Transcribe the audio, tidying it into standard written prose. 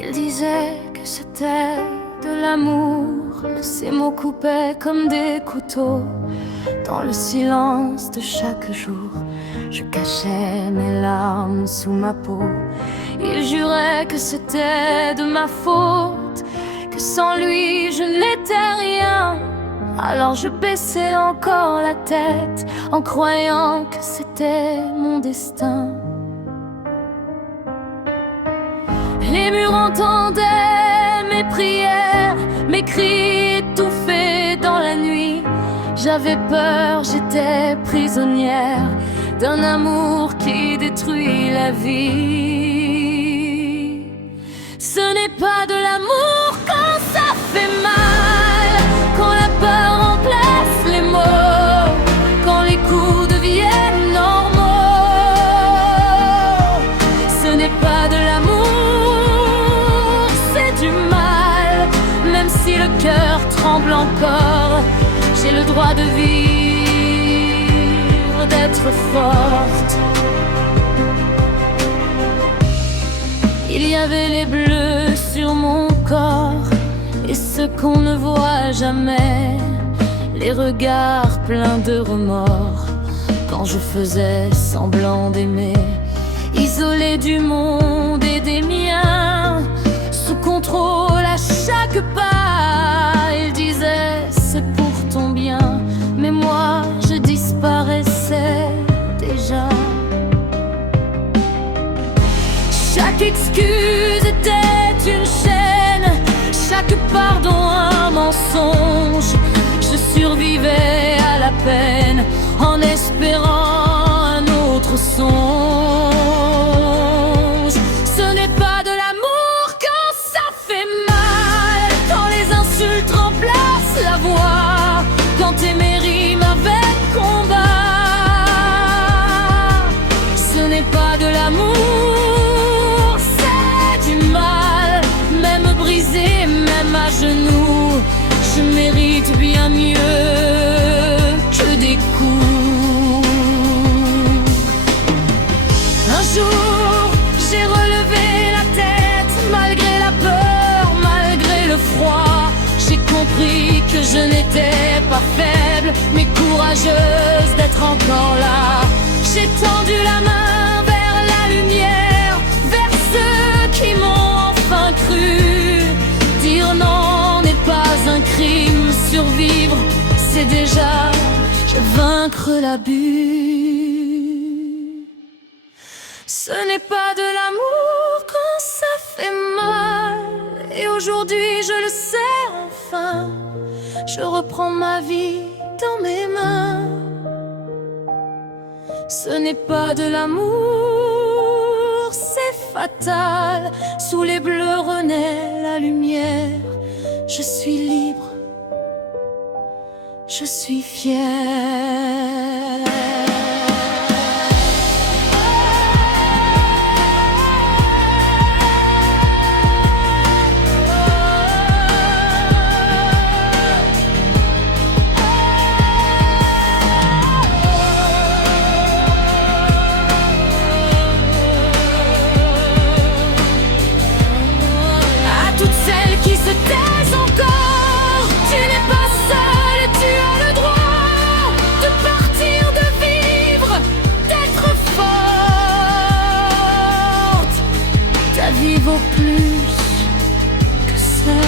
Il disait que c'était de l'amour. Ces mots coupaient comme des couteaux. Dans le silence de chaque jour, je cachais mes larmes sous ma peau. Il jurait que c'était de ma faute, que sans lui je n'étais rien. Alors je baissais encore la tête en croyant que c'était mon destin. Les murs entendaient mes prières, mes cris étouffés dans la nuit. J'avais peur, j'étais prisonnière d'un amour qui détruit la vie. Ce n'est pas de l'amour quand ça fait mal, quand la peur remplace les mots, quand les coups deviennent normaux. Ce n'est pas de l'amour, c'est du mal. Même si le cœur tremble encore, j'ai le droit de vivre, d'être forte. Il y avait les bleus sur mon corps et ce qu'on ne voit jamais, les regards pleins de remords quand je faisais semblant d'aimer. Isolé du monde et des miens, sous contrôle à chaque pas. Il disait c'est pour ton bien, mais moi je disparaissais déjà. Chaque excuse était une chaîne, chaque pardon un mensonge. Je survivais à la peine en espérant un autre songe. Ce n'est pas de l'amour quand ça fait mal, quand les insultes remplacent la voix, quand tes rimes avec combat. Ce n'est pas de l'amour, c'est du mal. Même brisé, même à genoux, je mérite bien mieux que des coups. Un jour, j'ai relevé la tête, malgré la peur, malgré le froid. J'ai compris que je n'étais pas faible, mais courageuse d'être encore là. J'ai tendu la main vers la lumière, vers ceux qui m'ont enfin cru. Dire non n'est pas un crime, survivre, c'est déjà vaincre l'abus. Ce n'est pas de l'amour quand ça fait mal, et aujourd'hui je le sais enfin. Je reprends ma vie dans mes mains. Ce n'est pas de l'amour, c'est fatal. Sous les bleus renaît la lumière. Je suis libre, je suis fière. Vaut plus que ça.